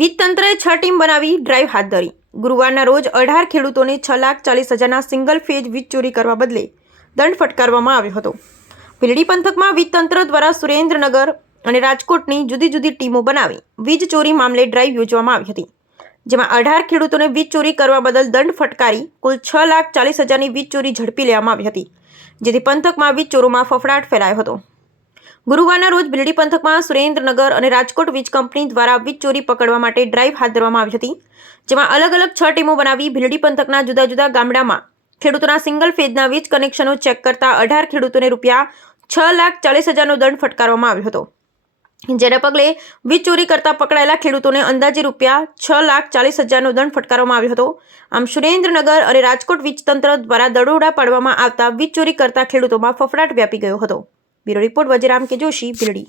વીજ તંત્રએ છ ટીમ બનાવી ડ્રાઈવ હાથ ધરી. ગુરુવારના રોજ અઢાર ખેડૂતોને છ લાખ ચાલીસ હજારના સિંગલ ફેજ વીજ ચોરી કરવા બદલે દંડ ફટકારવામાં આવ્યો હતો. ભીલડી પંથકમાં વીજ તંત્ર દ્વારા સુરેન્દ્રનગર અને રાજકોટની જુદી જુદી ટીમો બનાવી વીજ ચોરી મામલે ડ્રાઈવ યોજવામાં આવી હતી. જેમાં અઢાર ખેડૂતોને વીજ ચોરી કરવા બદલ દંડ ફટકારી કુલ છ લાખ ચાલીસ હજારની વીજ ચોરી ઝડપી લેવામાં આવી હતી. જેથી પંથકમાં વીજ ચોરોમાં ફફડાટ ફેલાયો હતો. ગુરુવારના રોજ ભીલડી પંથકમાં સુરેન્દ્રનગર અને રાજકોટ વીજ કંપની દ્વારા વીજ ચોરી પકડવા માટે ડ્રાઈવ હાથ ધરવામાં આવી હતી, જેમાં અલગ અલગ છ ટીમો બનાવી ભીલડી પંથકના જુદા જુદા ગામડામાં ખેડૂતોના સિંગલ ફેજના વીજ કનેક્શનો ચેક કરતા અઢાર ખેડૂતોને રૂપિયા છ લાખ ચાલીસ હજારનો દંડ ફટકારવામાં આવ્યો હતો. જેના પગલે વીજ ચોરી કરતા પકડાયેલા ખેડૂતોને અંદાજે રૂપિયા છ લાખ ચાલીસ હજારનો દંડ ફટકારવામાં આવ્યો હતો. આમ સુરેન્દ્રનગર અને રાજકોટ વીજ તંત્ર દ્વારા દરોડા પાડવામાં આવતા વીજ ચોરી કરતા ખેડૂતોમાં ફફડાટ વ્યાપી ગયો હતો. બ્યુરો રિપોર્ટ વજરામ કે જોશી ભીલડી.